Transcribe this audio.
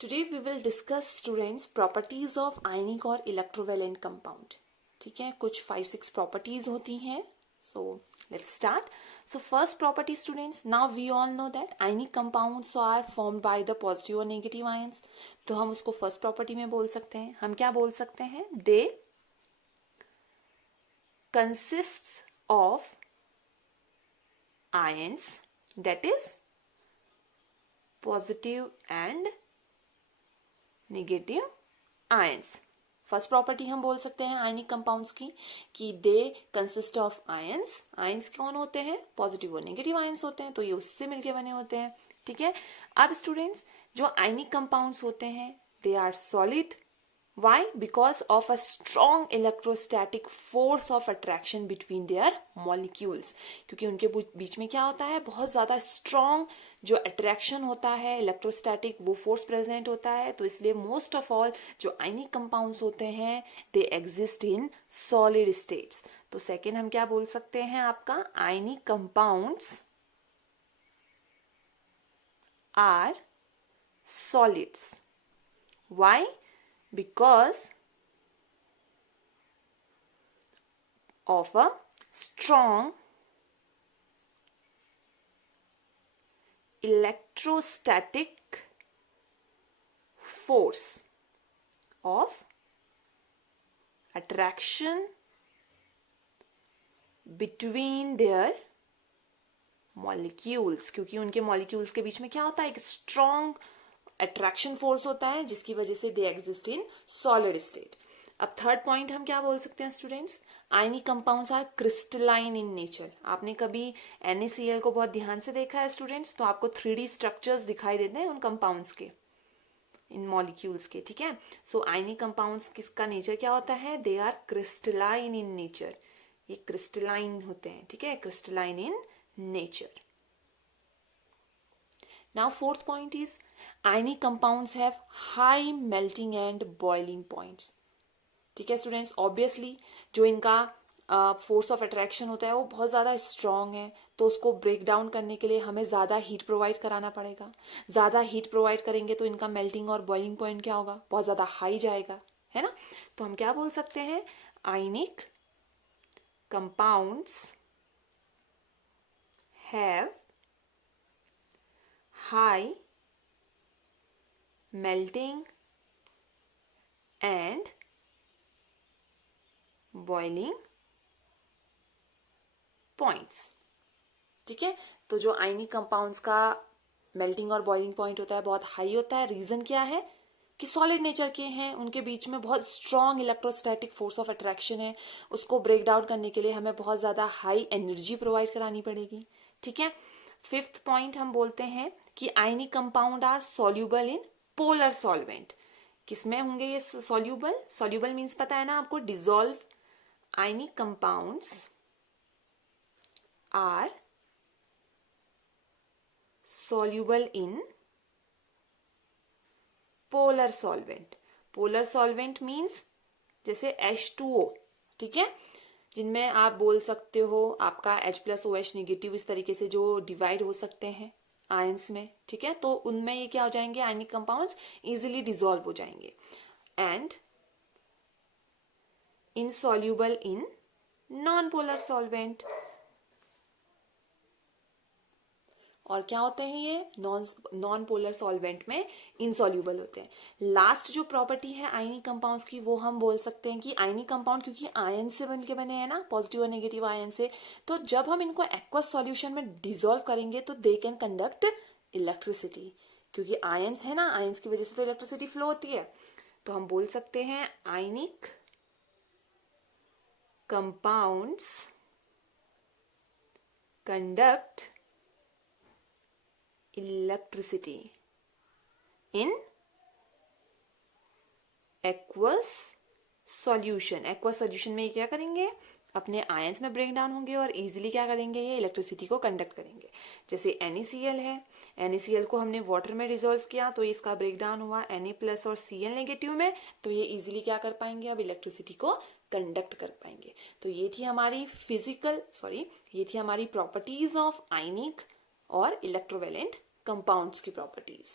Today we will discuss students properties of ionic और electrovalent compound. ठीक है, कुछ 5-6 properties होती हैं. So let's start. So first property students, now we all know that ionic compounds are formed by the positive और negative ions. तो हम उसको first property में बोल सकते हैं. हम क्या बोल सकते हैं? They consists of ions, that is positive and negative ions. First property हम बोल सकते हैं आयनिक कंपाउंड्स की कि they consist of ions. Ions कौन होते हैं? पॉजिटिव और नेगेटिव आयंस होते हैं, तो ये उससे मिलके बने होते हैं. ठीक है, अब स्टूडेंट्स जो आयनिक कंपाउंड्स होते हैं they are solid. Why? Because of a strong electrostatic force of attraction between their molecules. क्योंकि उनके बीच में क्या होता है? बहुत ज्यादा strong जो अट्रैक्शन होता है इलेक्ट्रोस्टैटिक, वो फोर्स प्रेजेंट होता है. तो इसलिए मोस्ट ऑफ ऑल जो आयनिक कंपाउंड्स होते हैं they exist in solid states. तो सेकेंड हम क्या बोल सकते हैं आपका? Ionic compounds are solids. Why? Because of a strong electrostatic force of attraction between their molecules. क्योंकि उनके molecules के बीच में क्या होता है? एक strong अट्रैक्शन फोर्स होता है जिसकी वजह से they exist in solid state. अब थर्ड पॉइंट हम क्या बोल सकते हैं students? Ionic compounds are crystalline in nature. आपने कभी NaCl को बहुत ध्यान से देखा है स्टूडेंट्स, तो आपको 3D स्ट्रक्चर्स दिखाई देते हैं उन कंपाउंड्स के, इन मॉलिक्यूल्स के. ठीक है, सो आयनिक कंपाउंड्स किसका नेचर क्या होता है? They are crystalline in nature. ये क्रिस्टलाइन होते हैं. ठीक है, crystalline in nature. Now fourth point is ionic compounds have high melting and boiling points. ठीक है स्टूडेंट्स, ऑब्वियसली जो इनका फोर्स ऑफ अट्रैक्शन होता है वो बहुत ज़्यादा स्ट्रांग है, तो उसको ब्रेक डाउन करने के लिए हमें ज़्यादा हीट प्रोवाइड कराना पड़ेगा. ज़्यादा हीट प्रोवाइड करेंगे तो इनका मेल्टिंग और बॉइलिंग पॉइंट क्या होगा? बहुत ज़्यादा हाई जाएगा, है ना. तो हम क्या बोल सकते हैं? Ionic compounds have high melting and boiling points. ठीक है, तो जो आयनिक कंपाउंड्स का मेल्टिंग और बॉइलिंग पॉइंट होता है बहुत हाई होता है. रीजन क्या है? कि सॉलिड नेचर के हैं, उनके बीच में बहुत strong electrostatic force of attraction है. उसको ब्रेक डाउन करने के लिए हमें बहुत ज्यादा हाई एनर्जी प्रोवाइड करानी पड़ेगी. ठीक है, फिफ्थ पॉइंट हम बोलते हैं कि ionic compound are soluble in polar solvent. किसमें होंगे ये सॉल्यूबल? सॉल्यूबल मींस पता है ना आपको? Dissolve. Ionic compounds are soluble in polar solvent. Polar solvent means जैसे H2O. ठीक है, जिनमें आप बोल सकते हो आपका H+OH नेगेटिव इस तरीके से जो डिवाइड हो सकते हैं आयंस में. ठीक है, तो उनमें ये क्या हो जाएंगे? आयनिक कंपाउंड्स इजीली डिसॉल्व हो जाएंगे. And insoluble in non polar solvent. और क्या होते हैं ये? नॉन पोलर सॉल्वेंट में इनसॉल्यूबल होते हैं. लास्ट जो प्रॉपर्टी है आयनिक कंपाउंड्स की वो हम बोल सकते हैं कि आयनिक कंपाउंड क्योंकि आयन से बनके बने हैं ना, पॉजिटिव और नेगेटिव आयन से, तो जब हम इनको एक्वस सॉल्यूशन में डिसॉल्व करेंगे तो दे कैन कंडक्ट इलेक्ट्रिसिटी. क्योंकि आयंस है ना, आयंस की वजह से तो इलेक्ट्रिसिटी फ्लो होती है. तो हम बोल सकते हैं ionic compounds conduct electricity in aqueous solution. Aqueous solution में क्या करेंगे? अपने आयंस में ब्रेक डाउन होंगे और इजीली क्या करेंगे? ये इलेक्ट्रिसिटी को कंडक्ट करेंगे. जैसे NaCl है, NaCl को हमने वाटर में डिसॉल्व किया तो इसका ब्रेक डाउन हुआ Na+ और Cl नेगेटिव में, तो ये इजीली क्या कर पाएंगे? अब इलेक्ट्रिसिटी को कंडक्ट कर पाएंगे. तो ये थी हमारी प्रॉपर्टीज ऑफ आयनिक और इलेक्ट्रोवेलेंट कंपाउंड्स की प्रॉपर्टीज.